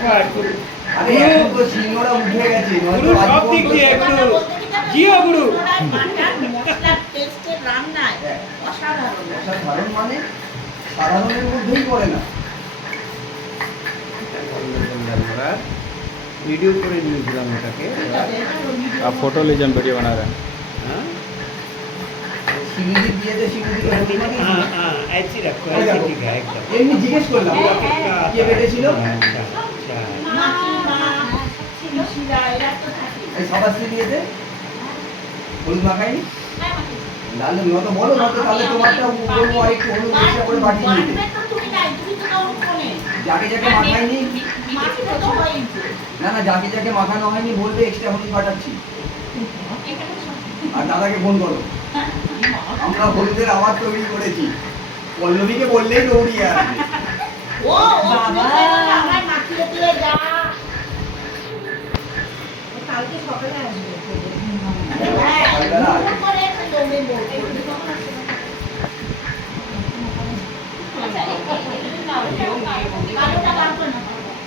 বাবা একটু আরে এখন তো সিংহরা উঠে গেছে গুরু সব দিক দিয়ে একটু জিও গুরু। মশলার টেস্টের রান্নায় অসাধারণ। অসাধারণ মানে সাধারণের মধ্যেই পড়ে না। আমরা वीडियो করে নিয়েছিলাম ওটাকে। आप फोटो लीजिए, वीडियो बना रहे हैं। हाँ সিংহজি দিয়েছে সিংহজিকে হলুদ মাখিয়ে हाँ हाँ ऐसी रखो, ऐसी ठीक है एकदम। এমনি জিজ্ঞেস করলাম কে বেটেছিল अच्छा अच्छा এই সবাসি দিয়েছে হলুদ মাখাইনি তাহলে নয়তো বলো নয়তো তাহলে তোমারটা বলবো আর একটু হলুদ মিশিয়ে করে পাঠিয়ে দিতে যাকে যাকে মাখাইনি না না যাকে যাকে মাখানো হয়নি বলবে এক্সট্রা হলুদ পাঠাচ্ছি আর দাদাকে ফোন করো আমরা হলুদের আবার তৈরি করেছি পল্লবীকে বললেই দৌড়িয়ে আসবে ও বাবা আমার মাখিয়ে দিয়ে যা কালকে সকালে আসবে সকালবেলা আসবে।